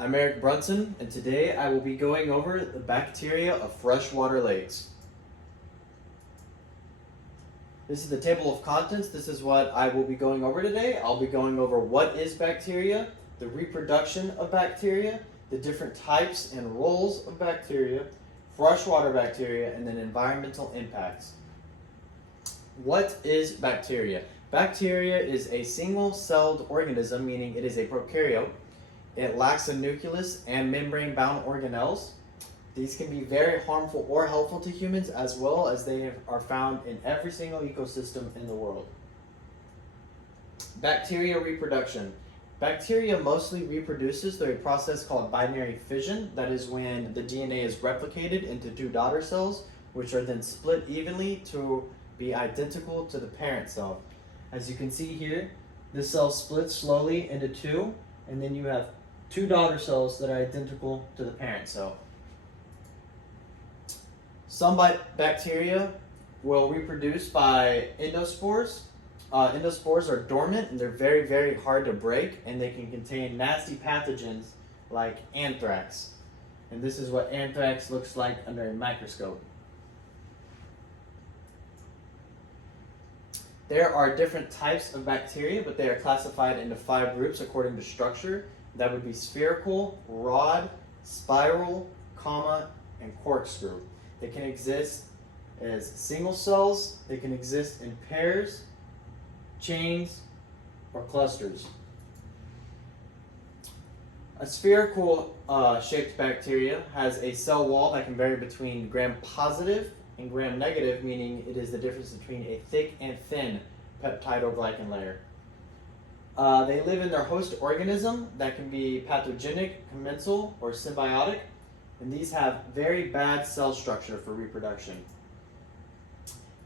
I'm Eric Brunson, and today I will be going over the bacteria of freshwater lakes. This is the table of contents. This is what I will be going over today. I'll be going over what is bacteria, the reproduction of bacteria, the different types and roles of bacteria, freshwater bacteria, and then environmental impacts. What is bacteria? Bacteria is a single-celled organism, meaning it is a prokaryote. It lacks a nucleus and membrane-bound organelles. These can be very harmful or helpful to humans, as well as they are found in every single ecosystem in the world. Bacteria reproduction. Bacteria mostly reproduces through a process called binary fission. That is when the DNA is replicated into two daughter cells, which are then split evenly to be identical to the parent cell. As you can see here, this cell splits slowly into two, and then you have two daughter cells that are identical to the parent cell. Some bacteria will reproduce by endospores. Endospores are dormant and they're very, very hard to break, and they can contain nasty pathogens like anthrax. And this is what anthrax looks like under a microscope. There are different types of bacteria, but they are classified into 5 groups according to structure. That would be spherical, rod, spiral, comma, and corkscrew. They can exist as single cells, they can exist in pairs, chains, or clusters. A spherical shaped bacteria has a cell wall that can vary between gram-positive and gram-negative, meaning it is the difference between a thick and thin peptidoglycan layer. They live in their host organism that can be pathogenic, commensal, or symbiotic, and these have very bad cell structure for reproduction.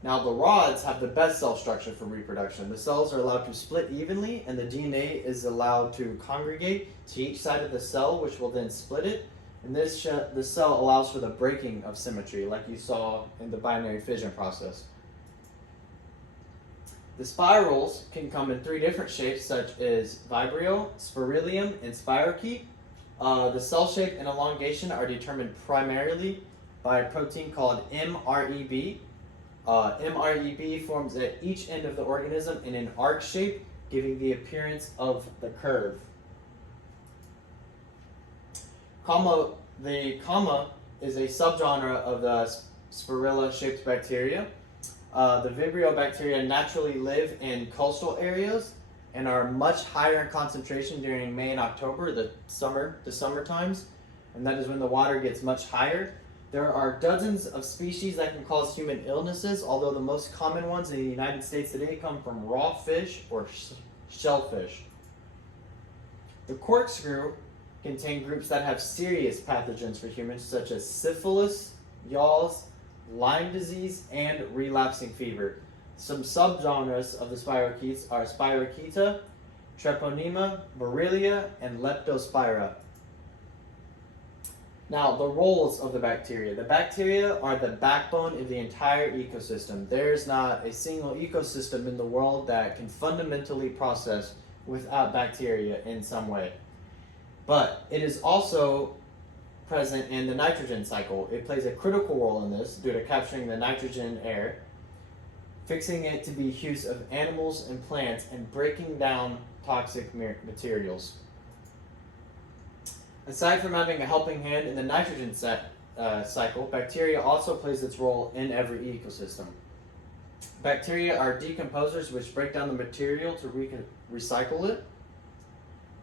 Now the rods have the best cell structure for reproduction. The cells are allowed to split evenly, and the DNA is allowed to congregate to each side of the cell, which will then split it. And the cell allows for the breaking of symmetry, like you saw in the binary fission process. The spirals can come in 3 different shapes, such as vibrio, spirillum, and spirochete. The cell shape and elongation are determined primarily by a protein called MREB. MREB forms at each end of the organism in an arc shape, giving the appearance of the curve. The comma is a subgenre of the spirilla-shaped bacteria. The vibrio bacteria naturally live in coastal areas and are much higher in concentration during May and October, the summer times, and that is when the water gets much higher. There are dozens of species that can cause human illnesses, although the most common ones in the United States today come from raw fish or shellfish. The corkscrew contain groups that have serious pathogens for humans, such as syphilis, yaws, Lyme disease, and relapsing fever. Some subgenres of the spirochetes are Spirocheta, Treponema, Borrelia, and Leptospira. Now, the roles of the bacteria. The bacteria are the backbone of the entire ecosystem. There is not a single ecosystem in the world that can fundamentally process without bacteria in some way. But it is also present in the nitrogen cycle. It plays a critical role in this due to capturing the nitrogen air, fixing it to be use of animals and plants, and breaking down toxic materials. Aside from having a helping hand in the nitrogen cycle, bacteria also plays its role in every ecosystem. Bacteria are decomposers which break down the material to recycle it.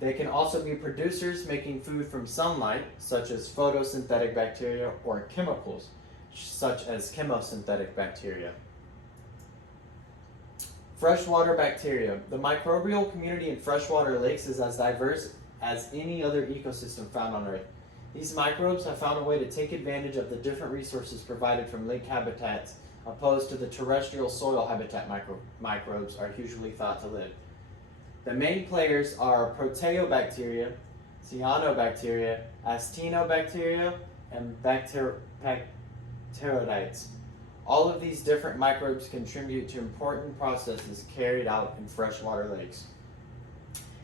They can also be producers, making food from sunlight, such as photosynthetic bacteria, or chemicals, such as chemosynthetic bacteria. Freshwater bacteria. The microbial community in freshwater lakes is as diverse as any other ecosystem found on Earth. These microbes have found a way to take advantage of the different resources provided from lake habitats, opposed to the terrestrial soil habitat microbes are usually thought to live. The main players are proteobacteria, cyanobacteria, actinobacteria, and bacteroidetes. All of these different microbes contribute to important processes carried out in freshwater lakes.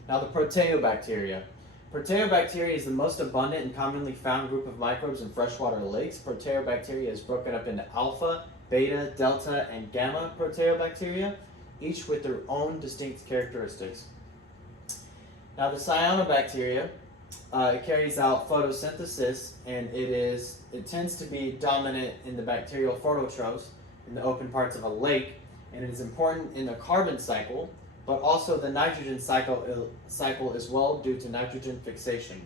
Now the proteobacteria. Proteobacteria is the most abundant and commonly found group of microbes in freshwater lakes. Proteobacteria is broken up into alpha, beta, delta, and gamma proteobacteria, each with their own distinct characteristics. Now, the cyanobacteria, it carries out photosynthesis, and it tends to be dominant in the bacterial phototrophs in the open parts of a lake, and it is important in the carbon cycle, but also the nitrogen cycle as well due to nitrogen fixation.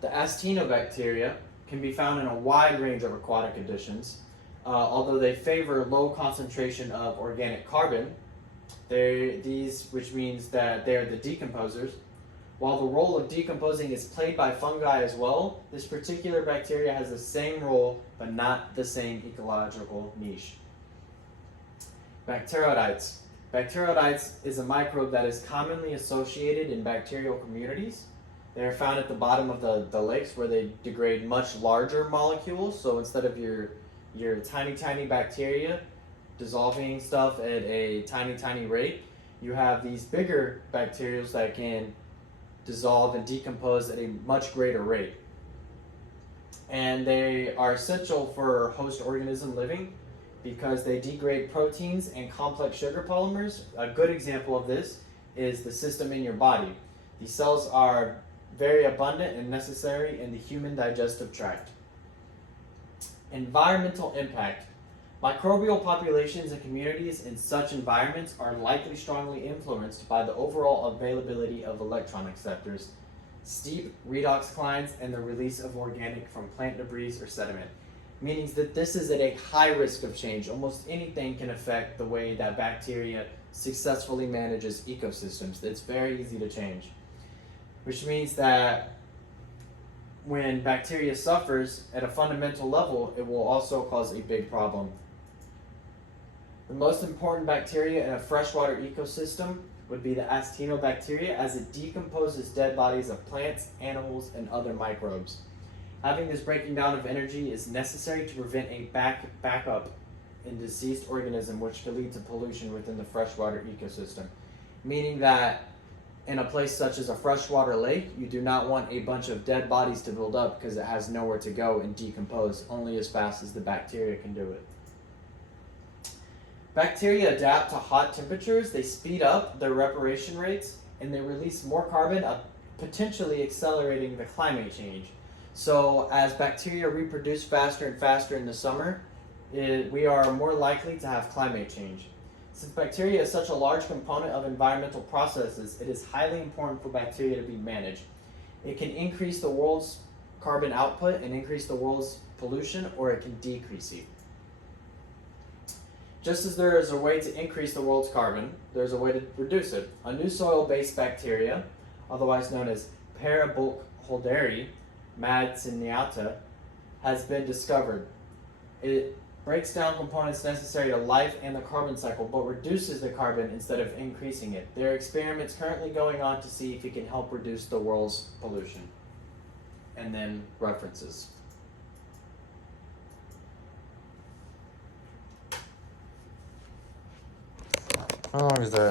The actinobacteria can be found in a wide range of aquatic conditions. Although they favor low concentration of organic carbon, which means that they are the decomposers. While the role of decomposing is played by fungi as well, this particular bacteria has the same role but not the same ecological niche. Bacteroidetes. Bacteroidetes is a microbe that is commonly associated in bacterial communities. They are found at the bottom of the lakes where they degrade much larger molecules. So instead of your tiny bacteria dissolving stuff at a tiny rate, you have these bigger bacteria that can dissolve and decompose at a much greater rate. And they are essential for host organism living because they degrade proteins and complex sugar polymers. A good example of this is the system in your body. These cells are very abundant and necessary in the human digestive tract. Environmental impact. Microbial populations and communities in such environments are likely strongly influenced by the overall availability of electron acceptors, steep redox clines, and the release of organic from plant debris or sediment. Meaning that this is at a high risk of change. Almost anything can affect the way that bacteria successfully manages ecosystems. It's very easy to change. Which means that when bacteria suffers at a fundamental level, it will also cause a big problem. The most important bacteria in a freshwater ecosystem would be the actinobacteria, as it decomposes dead bodies of plants, animals, and other microbes. Having this breaking down of energy is necessary to prevent a backup in deceased organism, which could lead to pollution within the freshwater ecosystem. Meaning that in a place such as a freshwater lake, you do not want a bunch of dead bodies to build up because it has nowhere to go and decompose only as fast as the bacteria can do it. Bacteria adapt to hot temperatures, they speed up their respiration rates, and they release more carbon, potentially accelerating the climate change. So as bacteria reproduce faster and faster in the summer, we are more likely to have climate change. Since bacteria is such a large component of environmental processes, it is highly important for bacteria to be managed. It can increase the world's carbon output and increase the world's pollution, or it can decrease it. Just as there is a way to increase the world's carbon, there's a way to reduce it. A new soil-based bacteria, otherwise known as Parabulk Madsyniata, has been discovered. It breaks down components necessary to life and the carbon cycle, but reduces the carbon instead of increasing it. There are experiments currently going on to see if it can help reduce the world's pollution. And then references. How long is that?